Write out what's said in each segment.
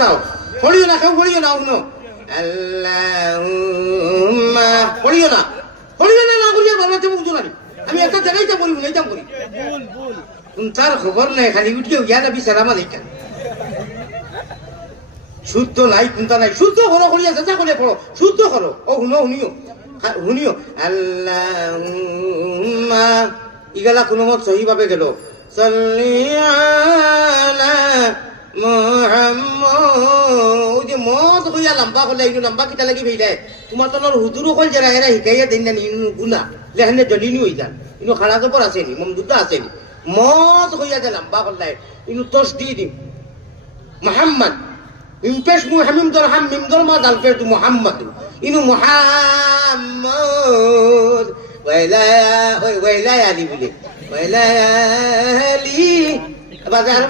চাও পড়িও না, কেউ পড়িও না, অন্য আল্লাহুম্মা পড়িও না, পড়িও না, না করিয়া বাবা তুমি বুঝো না। আমি একটা জায়গাইটা পড়িব না, এইটা পড়ি তার খবর নাই, খালি উঠিও ইয়া না বিচার আমার এইটা শুদ্ধ নাই, কোনটা নাই, শুদ্ধ করো, করিয়া চেষ্টা করে পড়ো, শুদ্ধ করো। ও শুনো, শুনিও শুনিও আল্লাহুম্মা ইগালা কোনো মত সহিভাবে গেল সাল্লি আলা মুহাম্মদ। ওই যে মত হইয়া লম্বা করলে ইনু লম্বা কিতা লাগি বেইলে তোমার তোর হুজুরও কল যারা এরা শিকাইয়া দেন না ইনু গুনা লেহানে জলিনি হই যান, ইনু খাড়া জবর আসেনি, মমদুদা আসেনি, মত হইয়া যে লম্বা করলে ইনু তস দিয়ে দিম মুহাম্মদ ইমপেশ মুহাম্মদ দর হাম মিম দর মা দাল পে তু মুহাম্মদ ইনু মুহাম্মদ ওয়াইলা ওয়াইলা আলী বলে ওয়াইলা আলী বাজার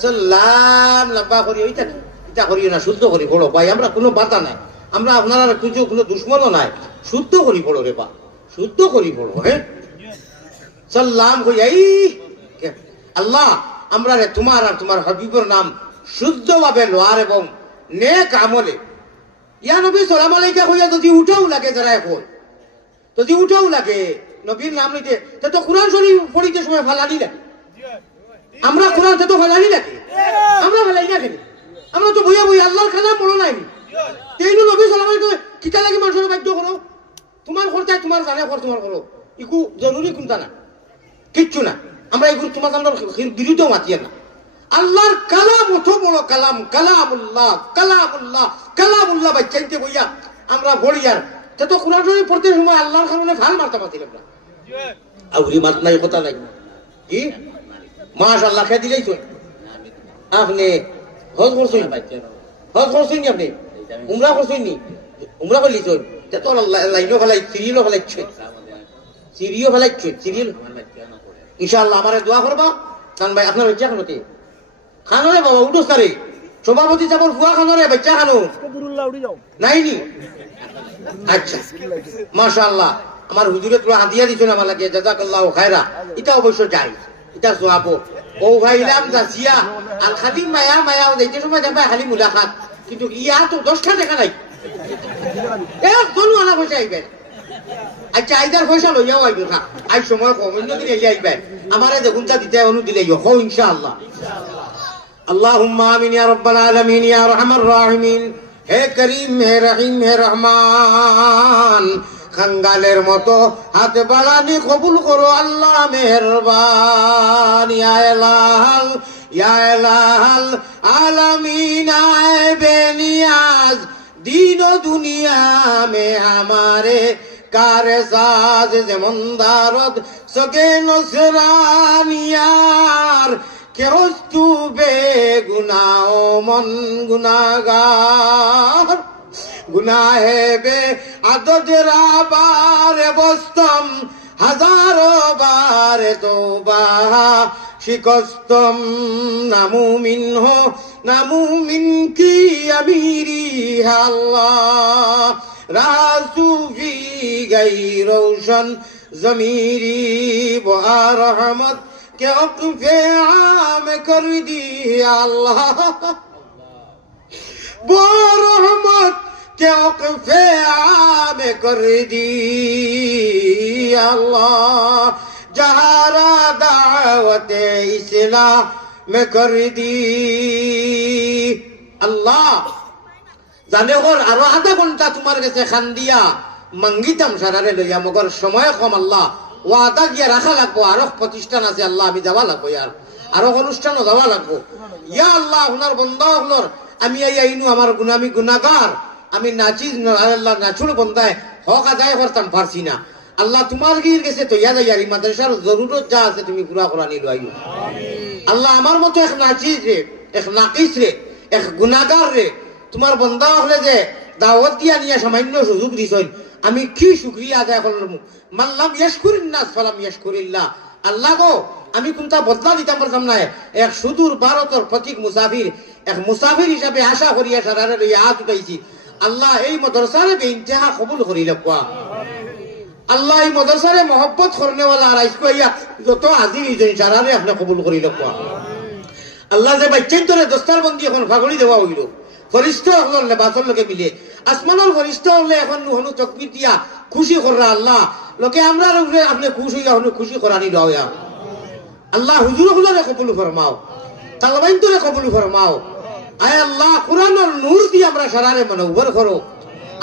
সাল্লাম লম্বা করি ওইটা এটা করিও না, শুদ্ধ করি পড়ো ভাই। আমরা কোনো বাতা নাই, আমরা আপনারা কোনো দুশ্মনও নাই, শুদ্ধ করি পড়ো রে বা, শুদ্ধ করি পড়ো। হ্যাঁ সাল্লাম কই এই আল্লাহ আমরা রে তোমার আর তোমার হাবিবের নাম শুদ্ধভাবে লোয়ার এবং নেক আমলে ইয়া নবী সালাম আলাইকা কইয়া যদি উঠাও লাগে যারা এখন যদি উঠাও লাগে নবীর নাম নিতে তো কোরআন শরীফ পড়িতে সময় ফালানি লাগে, আমরা কোরআন তো ফালানি লাগে, আমরা ফালাই না কেন? আমরা তো বইয়া বই আল্লাহর কালাম পড়ো নাই, তেইনু নবী সালাম আলাইকা কিতা লাগে মানুষের বাধ্য করো, তোমার করতাই তোমার জানে কর, তোমার করো, ইকু জরুরি কোনটা না, কিচ্ছু না। আমরা এগুলো তোমার আমরা বিরুদ্ধেও মাতিয়ে না। আল্লাহর কালাম অত বড় কালাম, কালামুল্লাহ কালামুল্লাহ কালামুল্লাহ ভাই চাইতে বইয়া আমরা বলি আর তো কোরআন শরীফ পড়তে সময় আল্লাহর কারণে ভাল মারতে পারছিলাম না, আউরি মাত নাই, কথা নাই কি মাশাআল্লাহ খেয়ে দিলেই তো আপনি হজ করছেন, হজ করছেন আপনি উমরা করছেন নি, উমরা করলি তো তো লাইনও ফেলাই সিরিয়ালও ফেলাইছে, সিরিও ফেলাইছে, সিরিয়াল ইনশাআল্লাহ আমারে দোয়া করবা। কারণ ভাই আপনার বাচ্চা খানো খানো রে বাবা, উঠোস তারে সভাপতি চাপর ফুয়া খানো রে বাচ্চা খানো নাই নি। আচ্ছা মাশাআল্লাহ আমার হুজুরে তোরা হাতিয়া দিছো না আমাকে, জাযাকাল্লাহু খায়রা, এটা অবশ্য চাই, এটা সোয়াবো। ও ভাইরাম যাসিয়া আর খালি মায়া মায়া যাইতে সময় যাবে খালি মুলাকাত, কিন্তু ইয়া তো 10টা টাকা নাই, একজনও আনা পয়সা আইবেন। আচ্ছা আইদার পয়সা লইয়াও আইব না, আজ সময় কম, অন্য দিন এগিয়ে আইবেন, আমারে দেখুন তা দিতে অনু দিলে হো ইনশাআল্লাহ। আল্লাহুম্মা আমিন ইয়া রাব্বাল আলামিন ইয়া আরহামার রাহিমিন। হে করিম হে রহিম হে রহমান, খাঙ্গালের মতো হাত বাড়ানি কবুল করো আল্লাহ মেহেরবান। ইয়া ইলাহাল ইয়া ইলাহাল আলামিন আয়ে বেনিয়াজ दीन दुनिया में हमारे कार साज जमंदारत सके नसरानियार के तू बेगुनाओ मन गुनागार गुनाहे बे आदत राबार बस्तम हजारों बार तौबा शिकस्तम नामुमिन हो नामुमिन की अमीरी है अल्लाह रासूफी गई रोशन जमीरी वो रहमत के वक़्फ़े आम कर दी अल्लाह वो रहमत के वक़्फ़े आम कर दी अल्लाह जहारा दावत इस्लाम में कर दी अल्लाह জানে ওর আরো আধা ঘন্টা তোমার কাছে খান দিয়া মাঙ্গিতাম সারারে লইয়া, মগর সময় কম আল্লাহ ওয়াদা গিয়া রাখা লাগবো, আরো প্রতিষ্ঠান আছে আল্লাহ আমি যাওয়া লাগবো, ইয়ার আরো অনুষ্ঠানও যাওয়া লাগবো। ইয়া আল্লাহ আপনার বন্ধা হলর আমি আইনু আমার গুনামি গুনাগার, আমি নাচিজ আল্লাহ নাচুর বন্ধায় হক আদায় করতাম পারছি না, আল্লাহ তোমার গির গেছে তো ইয়া যাই মাদ্রাসার জরুরত যা আছে তুমি পুরা করা নিল আইও আল্লাহ। আমার মতো এক নাচিজ রে, এক নাকিস রে, এক গুনাগার রে তোমার বন্ধা হলে যে দাওয়াত দিয়া নিয়ে সামান্য সুযোগ দিছেন, আমি কি শুকরিয়া আদায় করলাম। মাল্লাম ইয়াশকুরিন নাস ফালাম ইয়াশকুরিল্লাহ। আল্লাহ গো আমি কোনটা বদলা দিতাম পারতাম না, এক সুদূর ভারতের প্রতীক মুসাফির, এক মুসাফির হিসাবে আশা করিয়া সারারে লইয়া হাত উঠাইছি। আল্লাহ এই মাদ্রাসারে বেইন্তেহা কবুল করি লাগবা। আল্লাহ এই মাদ্রাসারে মহব্বত করনেওয়ালা আর আইসকো ইয়া যত হাজির হইছেন সারারে আপনি কবুল করি লাগবা। আল্লাহ যে বাচ্চাই তোরে দস্তার বন্দি এখন ফাগড়ি দেওয়া হইল ফরিস্তা হল লেবাসর লোকে মিলে আসমানের ফরিস্তা হলে এখন হনু তকবির দিয়া খুশি কররা আল্লাহ লোকে আমরা আপনি খুশ হইয়া হনু খুশি করানি দেওয়া আল্লাহ হুজুর হলারে কবুল ফরমাও তালবাইন তোরে কবুল ফরমাও আয় আল্লাহ কোরআনের নূর দিয়ে আমরা সারারে মনোবর করো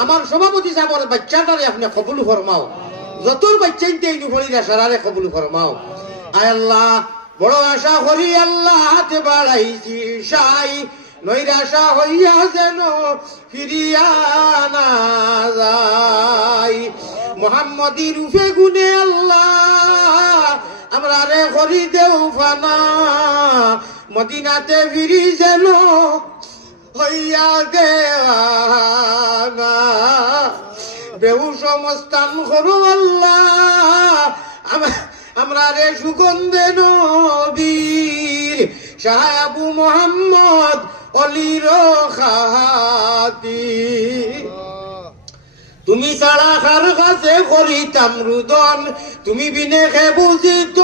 আমার সভাপতি সাহেবের বাচ্চাটারে আপনি কবুল ফরমাও যত বাচ্চাইতে এই নুফরিরা সারারে কবুল ফরমাও আয় আল্লাহ বড় আশা করি আল্লাহ হাতে বাড়াইছি সাই নৈরাশা হইয়া যেন ফিরিয়া না যায় মোহাম্মদী রূপে গুনে আল্লাহ আমরা রে করি দেও ফানা মদিনাতে ফিরি যেন হইয়া দেওয়ানা বেহু সমস্তান করো আল্লাহ আমরা রে সুগন্ধে নবীর শাহ আবু মোহাম্মদ অলির খাতি তুমি ছাড়া কার কাছে করিতাম রুদন তুমি বিনে খে বুঝিত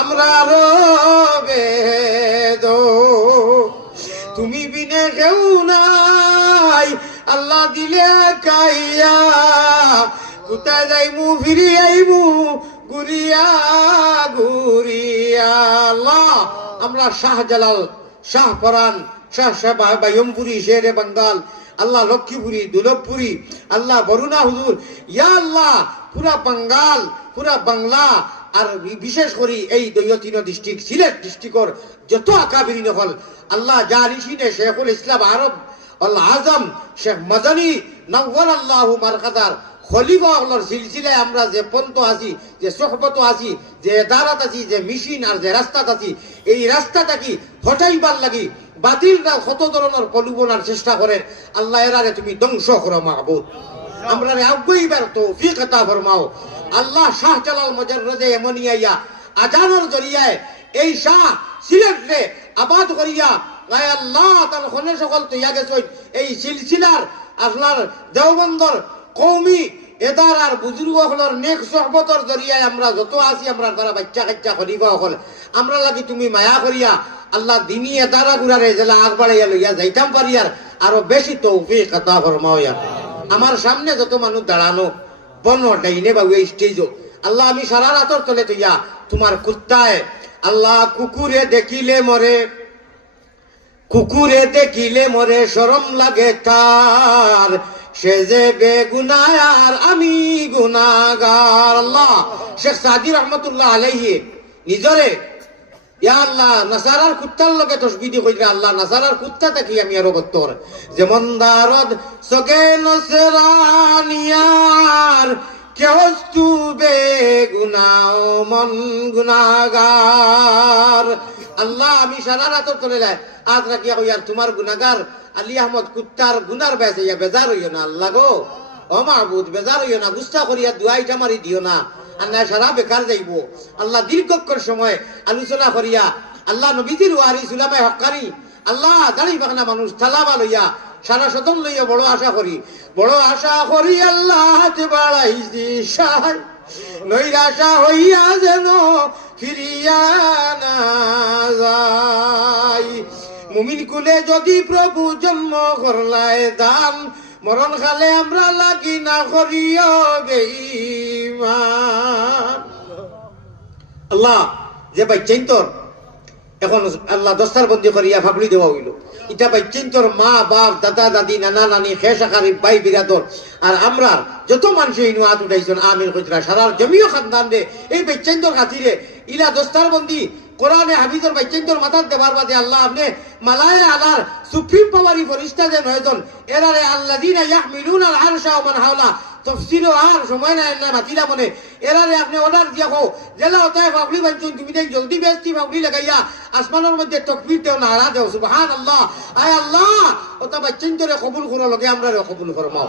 আমরা রবেদ তুমি বিনে কেউ নাই আল্লাহ দিলে কাইয়া কোথায় যাইমু ফিরি আইমু গুরিয়া গুরিয়া আল্লাহ আমরা শাহজালাল শাহ পরান শাহ বায়ুমপুরি শেরে বাঙ্গাল আল্লাহ লক্ষ্মীপুরি দুলভপুরি আল্লাহ বরুণা হুজুর ইয়া আল্লাহ পুরা বাঙ্গাল পুরা বাংলা আর বিশেষ করে এই দৈয়তিন ডিস্ট্রিক্ট সিলেট ডিস্ট্রিক্টর যত আকাবিরিন হল আল্লাহ জানিসিনে শেখুল ইসলাম আরব আল্লাহ আজম শেখ মাদানী নওয়ার আল্লাহ মারকাদার খলিফা হলর সিলসিলায় আমরা যে পন্ত আছি যে সোহবত আছি যে দারাত আছি যে মিশিন আর যে রাস্তাত আছি এই রাস্তাটা কি হটাইবার লাগি বাতিলরা কত ধরনের প্রলোভনার চেষ্টা করে আল্লাহ এরারে তুমি ধ্বংস করো মাহবুব আমরা আগুইবার তৌফিক আতা ফরমাও আল্লাহ শাহ জালাল মুজাররদে এমনিয়া আজানের জরিয়ায় এই শাহ সিলেট রে আবাদ করিয়া আয় আল্লাহ তার খনে সকল তৈয়া গেছে এই সিলসিলার আপনার দেওবন্দর কৌমি এদার আর বুজুর্গ হলর নেক সহবতর জরিয়ায় আমরা যত আছি আমরা তারা বাচ্চা কাচ্চা করিবা হল আমরা লাগি তুমি মায়া করিয়া আল্লাহ দিনী এদারা গুড়ারে জেলা আগ বাড়াইয়া লইয়া যাইতাম পারিয়ার আরো বেশি তৌফিক আতা ফরমাওয়া আমার সামনে যত মানুষ দাঁড়ানো বন ডাইনে বা ওই স্টেজও আল্লাহ আমি সারা রাতর তলে তৈয়া তোমার কুত্তায় আল্লাহ কুকুরে দেখিলে মরে শরম লাগে তার সে যে বেগুনায়ার আমি গুনাহগার আল্লাহ শেখ সাদি রহমতুল্লাহ আলাইহি নিজরে ইয়া আল্লাহ নাসারার কুত্তার লগে তসবিহ কইরা আল্লাহ নাসারার কুত্তা থাকি আমি আরো বত্তর যেমন দারদ সগে নসরানিয়ার কেহস্তু বেগুনাও মন গুনাহগার আল্লাহ আমি সারা রাত চলে যায় আজ রাখিয়া কইয়ার তোমার গুনাহগার আলী আহমদ কুত্তার গুনার বেঁচে বেজার হইও না আল্লাহ গো ও মাহবুদ বেজার হইও না গুস্তা করিয়া দুয়াইটা মারি দিও না আর না সারা বেকার যাইব আল্লাহ দীর্ঘক্ষণ সময় আলোচনা করিয়া আল্লাহ নবীজির ওয়ারি সুলামায় হক্কানি আল্লাহ দাঁড়ি বাগনা মানুষ থালাবা লইয়া সারা সতন লইয়া বড় আশা করি আল্লাহ হাতে বাড়াইছি সাই নৈরাশা হইয়া যেন ফিরিয়া না যায় মুমিন কুলে যদি প্রভু জন্ম করলায় দান মরণ খালে আমরা লাগি না করিও বেঈমান আল্লাহ যে বাচ্চাইন তোর এখন আল্লাহ দস্তার বন্দি করিয়া ফাবলি দেওয়া হইল এটা বাচ্চাইন তোর মা বাপ দাদা দাদি নানা নানি খেসাকারি ভাই বিরাদর আর আমরা যত মানুষ এই হাত উঠাইছেন আমির কইরা সারার জমিও খানদান রে এই বাচ্চাইন তোর খাতিরে ইলা দস্তার বন্দি কোরআনে হাফিজর বাচ্চাইন্তর মাথার দেবার বাদে আল্লাহ আপনি মালায়ে আলার সুপ্রিম পাওয়ারি ফরিস্তা যে নয়জন এরারে আল্লাযিনা ইয়াহমিলুনাল আরশা ওয়া মান হাওলা তাফসীরও আর সময় না না বাতিলা মনে এরারে আপনি অর্ডার দিয়া কো জেলা ওতায় ফাবলি বাঞ্চুন তুমি দেই জলদি বেস্তি ফাবলি লাগাইয়া আসমানের মধ্যে তাকবীর দেও নারা দেও সুবহানাল্লাহ আয় আল্লাহ ওতা বাচ্চাইন্তরে কবুল করো লগে আমরারে কবুল ফরমাও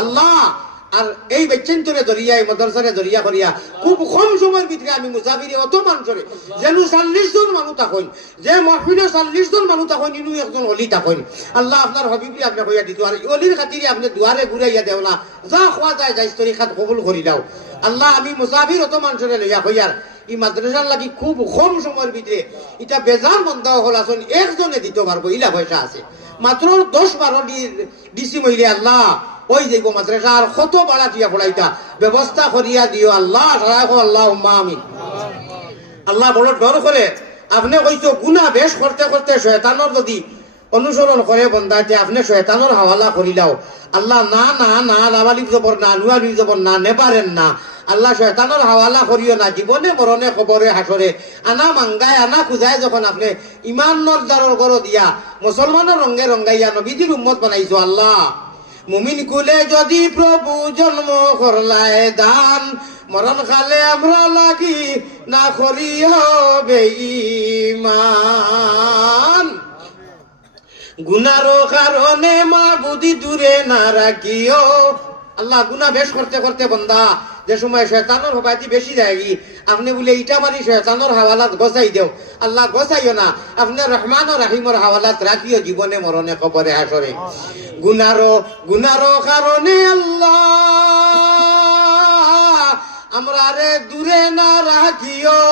আল্লাহ আর এই বাচ্চাইন্তরে দরিয়ায় মাদ্রাসারে দরিয়া করিয়া খুব কম সময়ের ভিতরে আমি মুসাফিরে অত মানুষরে যেন 40 জন মানুষ থাকেন যে মাহফিলে 40 জন মানুষ থাকেন ইনু একজন অলি থাকেন আল্লাহ আপনার হাবিবি আপনি কইয়া দিত আর অলির খাতিরে আপনি দুয়ারে ঘুরাইয়া দেও না যা খোয়া যায় যাই তরিকাত কবুল করি দাও আল্লাহ আমি মুসাফির অত মানুষরে লইয়া কইয়ার এই মাদ্রাসার লাগি খুব কম সময়ের ভিতরে এটা বেজার মন্দা হল আসুন একজনে দিতে পারবো ইলা পয়সা আছে মাত্র 10-12 ডিসি মহিলে আল্লাহ ওই যে গো মাদ্রাসার কত বাড়া টিয়া পড়াইতা ব্যবস্থা করিয়া দিও আল্লাহ আল্লাহ আমিন। আল্লাহ বড় ডর করে আপনি কইছো গুনাহ বেশ করতে করতে শয়তানের যদি অনুসরণ করে বন্দাতে আপনি শয়তানের হাওয়ালা করিলাও আল্লাহ না না না লাবালিক জবর না নুয়ালি জবর না নেপারেন না আল্লাহ শয়তানের হাওয়ালা করিও না জীবনে মরণে কবরে হাসরে আনা মাঙ্গায় আনা খুঁজায় যখন আপনি ইমানের দ্বারর গড় দিয়া মুসলমানের রঙ্গে রঙ্গাইয়া নবীজির উম্মত বানাইছো আল্লাহ মুমিন কুলে যদি প্রভু জন্ম করলায় দান মরণ খালে আমরা লাগি না করি হবে ঈমান গুনারো কারণে মা বুদ্ধি দূরে না রাখিও আল্লাহ গুনাহ বেশ করতে করতে বন্দা যে সময় শয়তানের হবাইতি বেশি যায়গি আপনি বলে ইটা মারি শয়তানের হাওয়ালাত গছাই দেও আল্লাহ গছাইও না আপনি রহমান ও রাহিমর হাওয়ালাত রাখিও জীবনে মরণে কবরে হাসরে গুনারো কারণে আল্লাহ আমরা রে দূরে না রাখিও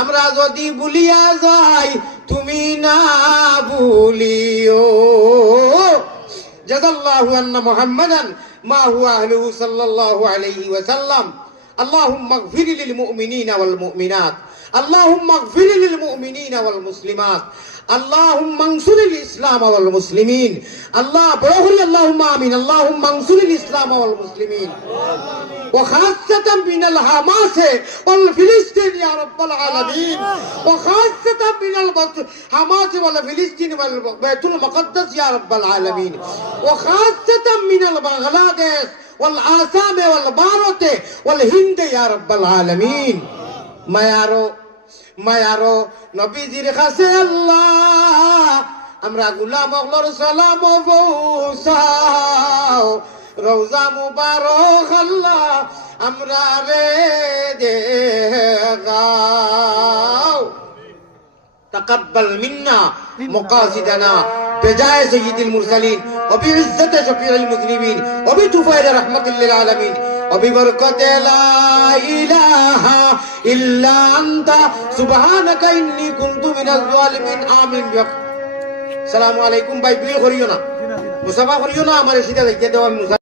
আমরা যদি ভুলিয়া যাই তুমি না ভুলিও জাযাল্লাহু আন্না মুহাম্মাদান মা হুয়া আহলুহু সাল্লাল্লাহু আলাইহি ওয়া সাল্লাম اللهم اغفر للمؤمنين والمؤمنات اللهم اغفر للمؤمنين والمسلمات اللهم انصر الإسلام والمسلمين اللهم آمين اللهم انصر الإسلام والمسلمين وخاصة من الحماس والفلسطين يا رب العالمين وخاصة من الحماس والفلسطين والبيت المقدس يا رب العالمين وخاصة من البنغلاديش والآسام والبارت والهند يا رب العالمين মায়ারো নবীজির কাছে আল্লাহ আমরা গোলাম অগলর সালাম পৌঁছাও রওজা মুবারক আল্লাহ আমরা রে দেখাও تقبل منا مقاصدنا بجاه سيد المرسلين وبعزة شفيع المذنبين وبتفيد رحمة للعالمين وببركة لا إله إلا أنت سبحانك إني كنت من الظالمين آمين السلام عليكم باي بيل خريونا মুসাফা করিও না আমার সেটা দেখতে দেওয়া